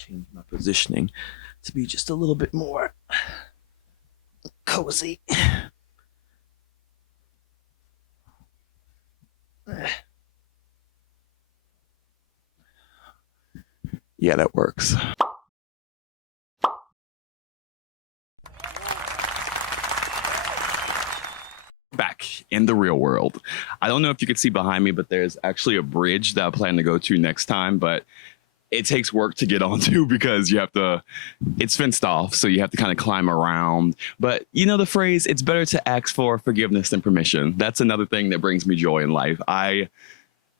change my positioning to be just a little bit more cozy. Yeah, that works. Back in the real world. I don't know if you can see behind me, but there's actually a bridge that I plan to go to next time, but it takes work to get onto because you have to, it's fenced off, so you have to kind of climb around. But you know the phrase, it's better to ask for forgiveness than permission. That's another thing that brings me joy in life.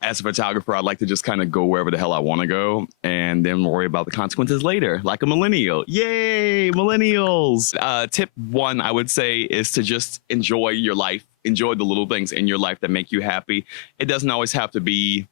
As a photographer, I'd like to just kind of go wherever the hell I want to go and then worry about the consequences later, like a millennial. Yay, millennials. Tip one, I would say, is to just enjoy your life. Enjoy the little things in your life that make you happy. It doesn't always have to be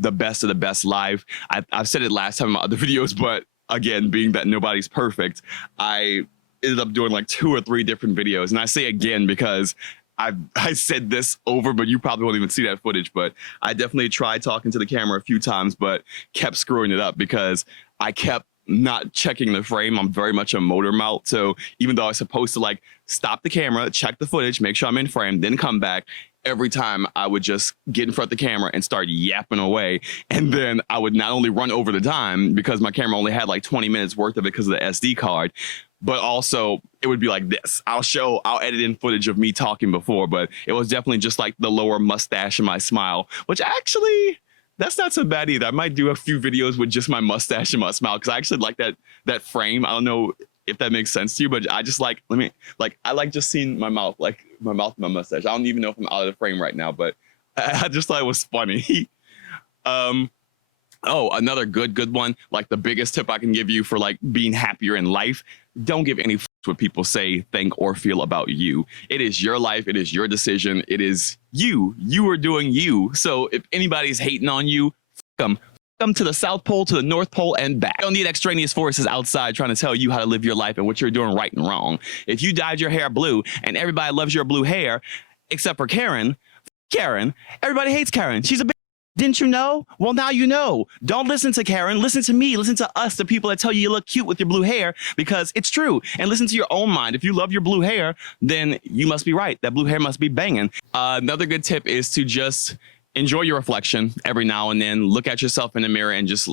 the best of the best life. I've said it last time in my other videos, but again, being that nobody's perfect, I ended up doing like 2 or 3 different videos. And I say again because I said this over, but you probably won't even see that footage. But I definitely tried talking to the camera a few times, but kept screwing it up because I kept not checking the frame. I'm very much a motor mouth. So even though I was supposed to like stop the camera, check the footage, make sure I'm in frame, then come back, every time I would just get in front of the camera and start yapping away. And then I would not only run over the time because my camera only had like 20 minutes worth of it because of the SD card, but also it would be like this. I'll edit in footage of me talking before, but it was definitely just like the lower mustache and my smile, which actually, that's not so bad either. I might do a few videos with just my mustache and my smile because I actually like that frame. I don't know if that makes sense to you, but I just like, I like just seeing my mouth, like my mouth and my mustache. I don't even know if I'm out of the frame right now, but I just thought it was funny. Oh, another good one, like the biggest tip I can give you for like being happier in life, don't give any what people say, think, or feel about you. It is your life. It is your decision. It is you. You are doing you. So if anybody's hating on you, them to the South Pole, to the North Pole, and back. You don't need extraneous forces outside trying to tell you how to live your life and what you're doing right and wrong. If you dyed your hair blue and everybody loves your blue hair, except for Karen, everybody hates Karen. She's a bitch. Didn't you know? Well, now you know. Don't listen to Karen. Listen to me. Listen to us, the people that tell you you look cute with your blue hair, because it's true. And listen to your own mind. If you love your blue hair, then you must be right. That blue hair must be banging. Another good tip is to just enjoy your reflection every now and then. Look at yourself in the mirror and just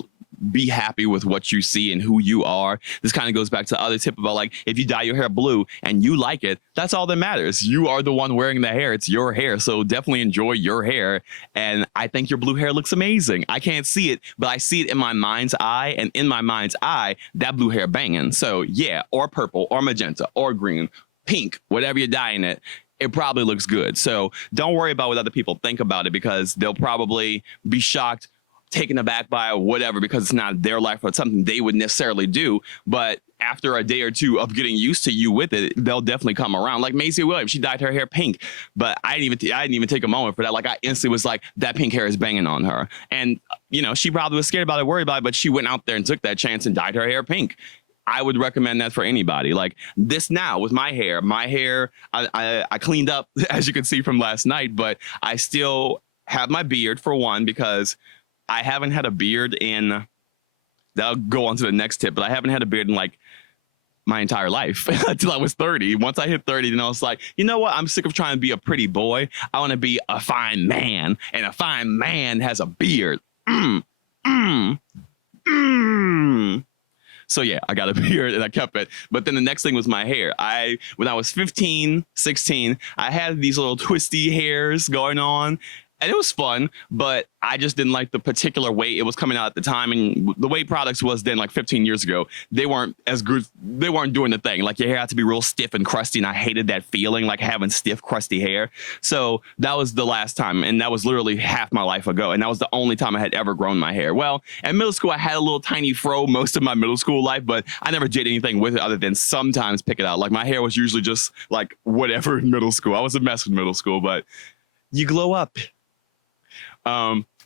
be happy with what you see and who you are. This kind of goes back to the other tip about like, if you dye your hair blue and you like it, that's all that matters. You are the one wearing the hair. It's your hair. So definitely enjoy your hair. And I think your blue hair looks amazing. I can't see it, but I see it in my mind's eye, and in my mind's eye, that blue hair banging. So yeah, or purple or magenta or green, pink, whatever you're dyeing it, it probably looks good. So don't worry about what other people think about it, because they'll probably be shocked, taken aback by it, whatever, because it's not their life or something they would necessarily do. But after a day or two of getting used to you with it, they'll definitely come around. Like Maisie Williams, she dyed her hair pink, but I didn't even take a moment for that. Like I instantly was like, that pink hair is banging on her. And you know, she probably was scared about it, worried about it, but she went out there and took that chance and dyed her hair pink. I would recommend that for anybody. Like this now with my hair, I cleaned up, as you can see from last night, but I still have my beard for one, because I haven't had a beard in, that'll go on to the next tip, but I haven't had a beard in like my entire life until I was 30. Once I hit 30, then I was like, you know what? I'm sick of trying to be a pretty boy. I want to be a fine man, and a fine man has a beard. So yeah, I got a beard and I kept it. But then the next thing was my hair. When I was 15, 16, I had these little twisty hairs going on. And it was fun, but I just didn't like the particular way it was coming out at the time. And the way products was then, like 15 years ago, they weren't as good. They weren't doing the thing. Like your hair had to be real stiff and crusty. And I hated that feeling, like having stiff, crusty hair. So that was the last time. And that was literally half my life ago. And that was the only time I had ever grown my hair. Well, in middle school, I had a little tiny fro most of my middle school life, but I never did anything with it other than sometimes pick it out. Like my hair was usually just like whatever in middle school. I was a mess in middle school, but you glow up.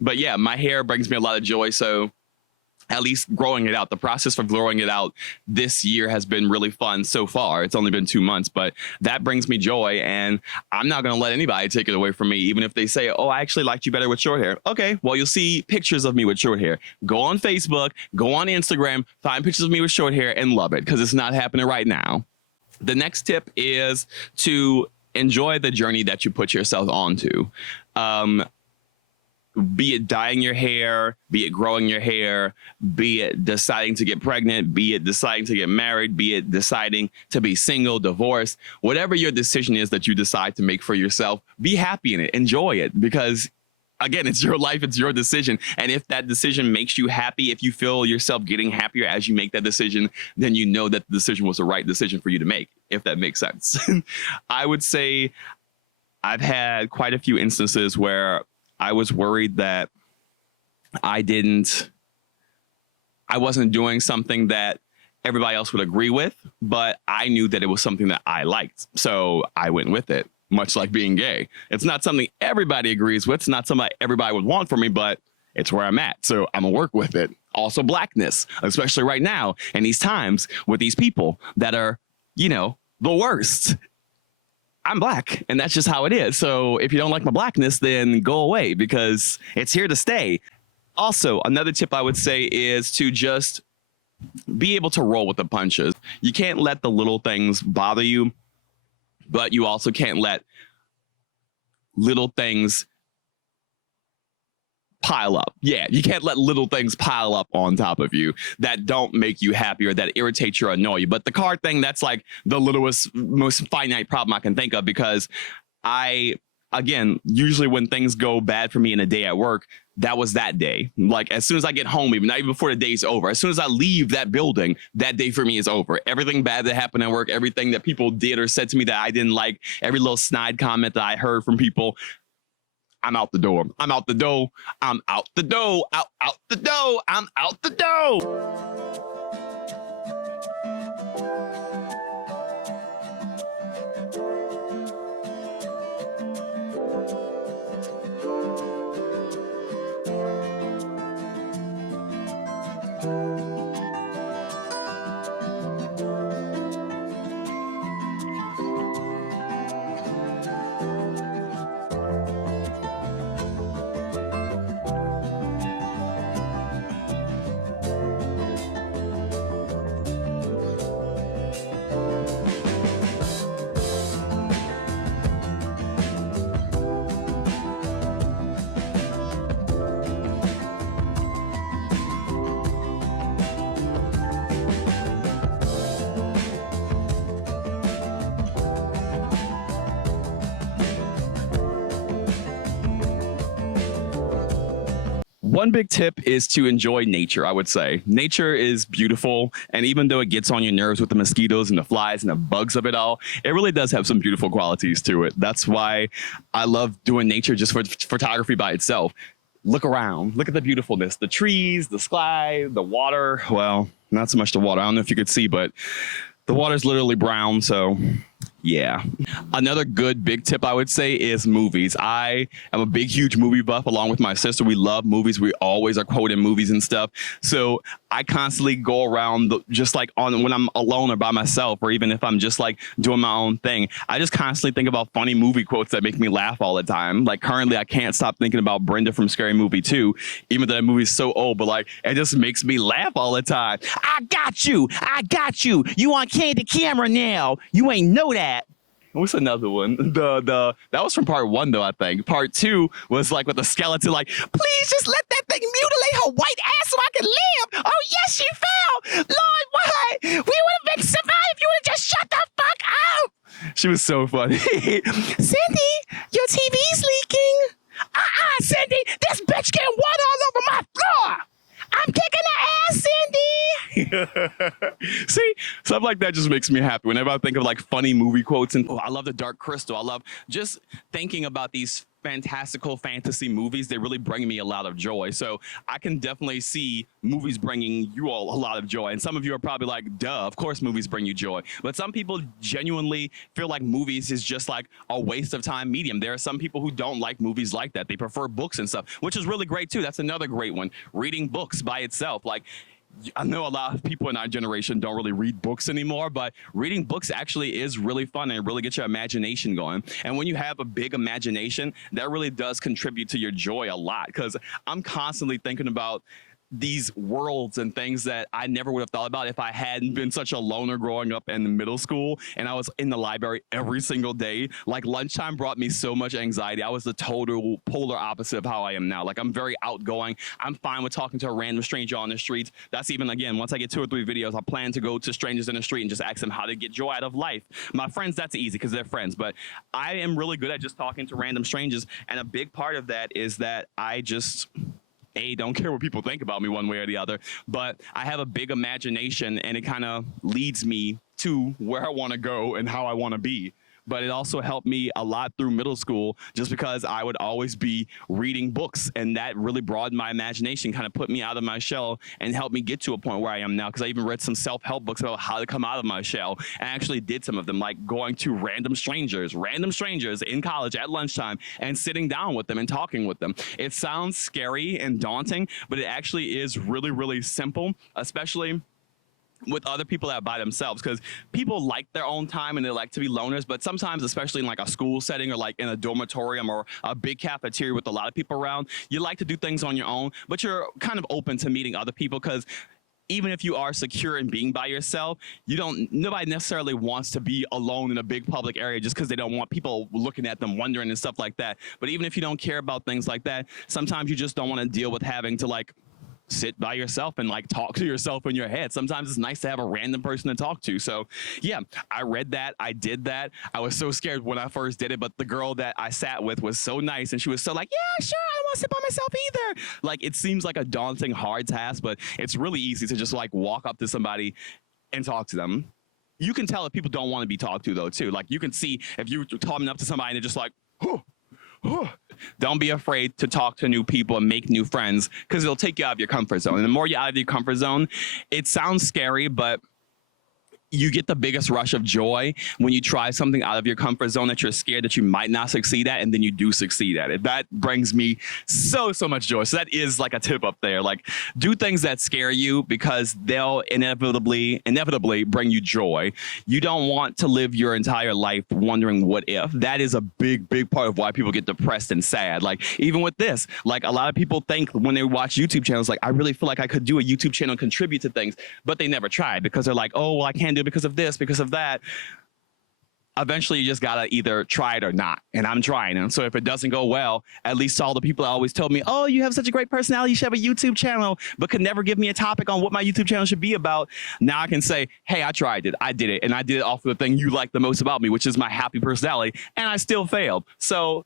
But yeah, my hair brings me a lot of joy. So at least growing it out. The process for growing it out this year has been really fun so far. It's only been 2 months, but that brings me joy, and I'm not going to let anybody take it away from me, even if they say, oh, I actually liked you better with short hair. Okay, well, you'll see pictures of me with short hair. Go on Facebook, go on Instagram, find pictures of me with short hair and love it, because it's not happening right now. The next tip is to enjoy the journey that you put yourself onto. Be it dyeing your hair, be it growing your hair, be it deciding to get pregnant, be it deciding to get married, be it deciding to be single, divorced, whatever your decision is that you decide to make for yourself, be happy in it, enjoy it, because again, it's your life, it's your decision. And if that decision makes you happy, if you feel yourself getting happier as you make that decision, then you know that the decision was the right decision for you to make, if that makes sense. I would say I've had quite a few instances where I was worried that I wasn't doing something that everybody else would agree with, but I knew that it was something that I liked. So I went with it, much like being gay. It's not something everybody agrees with. It's not something everybody would want from me, but it's where I'm at. So I'm gonna work with it. Also blackness, especially right now in these times with these people that are, the worst. I'm black, and that's just how it is. So if you don't like my blackness, then go away, because it's here to stay. Also, another tip I would say is to just be able to roll with the punches. You can't let the little things bother you, but you also can't let little things pile up. Yeah, you can't let little things pile up on top of you that don't make you happy or that irritate you or annoy you. But the card thing, that's like the littlest, most finite problem I can think of, because again, usually when things go bad for me in a day at work, that was that day. Like as soon as I get home, even not even before the day's over, as soon as I leave that building, that day for me is over. Everything bad that happened at work, everything that people did or said to me that I didn't like, every little snide comment that I heard from people, I'm out the door. I'm out the door. I'm out the door. Out the door. I'm out the door. One big tip is to enjoy nature, I would say. Nature is beautiful, and even though it gets on your nerves with the mosquitoes and the flies and the bugs of it all, it really does have some beautiful qualities to it. That's why I love doing nature just for photography by itself. Look around, look at the beautifulness, the trees, the sky, the water. Well, not so much the water. I don't know if you could see, but the water's literally brown, so yeah. Another good big tip I would say is movies. I am a big, huge movie buff along with my sister. We love movies. We always are quoting movies and stuff. So I constantly go around just like when I'm alone or by myself, or even if I'm just like doing my own thing, I just constantly think about funny movie quotes that make me laugh all the time. Like currently I can't stop thinking about Brenda from Scary Movie 2, even though that movie's so old, but like it just makes me laugh all the time. I got you. You on candid camera now. You ain't know that. What's another one? That was from part 1 though, I think. Part 2 was like with the skeleton, like, please just let that thing mutilate her white ass so I can live. Oh yes, she fell. Lord, why? We would have been survived if you would have just shut the fuck up. She was so funny. Cindy, your TV's leaking. Cindy, this bitch getting water all over my floor. I'm kicking her ass, Cindy. See, stuff like that just makes me happy. Whenever I think of like funny movie quotes, and I love The Dark Crystal. I love just thinking about these fantastical fantasy movies. They really bring me a lot of joy. So I can definitely see movies bringing you all a lot of joy. And some of you are probably like, duh, of course movies bring you joy. But some people genuinely feel like movies is just like a waste of time medium. There are some people who don't like movies like that. They prefer books and stuff, which is really great too. That's another great one. Reading books by itself. Like, I know a lot of people in our generation don't really read books anymore, but reading books actually is really fun and it really gets your imagination going. And when you have a big imagination, that really does contribute to your joy a lot, because I'm constantly thinking about these worlds and things that I never would have thought about if I hadn't been such a loner growing up in middle school and I was in the library every single day. Like, lunchtime brought me so much anxiety. I was the total polar opposite of how I am now. Like, I'm very outgoing. I'm fine with talking to a random stranger on the streets. That's even, again, once I get 2 or 3 videos, I plan to go to strangers in the street and just ask them how to get joy out of life. My friends, that's easy because they're friends, but I am really good at just talking to random strangers. And a big part of that is that I just don't care what people think about me one way or the other, but I have a big imagination and it kind of leads me to where I want to go and how I want to be. But it also helped me a lot through middle school just because I would always be reading books, and that really broadened my imagination, kind of put me out of my shell and helped me get to a point where I am now, because I even read some self-help books about how to come out of my shell and actually did some of them, like going to random strangers in college at lunchtime and sitting down with them and talking with them. It sounds scary and daunting, but it actually is really, really simple, especially with other people that are by themselves, because people like their own time and they like to be loners, but sometimes, especially in like a school setting or like in a dormitorium or a big cafeteria with a lot of people around, you like to do things on your own, but you're kind of open to meeting other people, because even if you are secure in being by yourself, nobody necessarily wants to be alone in a big public area just because they don't want people looking at them, wondering and stuff like that. But even if you don't care about things like that, sometimes you just don't want to deal with having to like sit by yourself and like talk to yourself in your head. Sometimes it's nice to have a random person to talk to. So yeah, I read that. I did that. I was so scared when I first did it, but the girl that I sat with was so nice and she was so like, yeah, sure, I don't want to sit by myself either. Like, it seems like a daunting, hard task, but it's really easy to just like walk up to somebody and talk to them. You can tell if people don't want to be talked to though too. Like, you can see if you're talking up to somebody and they're just like, don't be afraid to talk to new people and make new friends, because it'll take you out of your comfort zone. And the more you're out of your comfort zone, it sounds scary, but you get the biggest rush of joy when you try something out of your comfort zone that you're scared that you might not succeed at, and then you do succeed at it. That brings me so much joy. So that is like a tip up there. Like, do things that scare you, because they'll inevitably bring you joy. You don't want to live your entire life wondering what if. That is a big part of why people get depressed and sad. Like, even with this, like, a lot of people think when they watch YouTube channels, like, I really feel like I could do a YouTube channel and contribute to things, but they never try because they're like, oh, well, I can't do it because of this, because of that. Eventually you just gotta either try it or not, and I'm trying. And so if it doesn't go well, at least all the people that always told me, oh, you have such a great personality, you should have a YouTube channel, but could never give me a topic on what my YouTube channel should be about, now I can say, hey, I tried it, I did it, and I did it off of the thing you like the most about me, which is my happy personality, and I still failed. So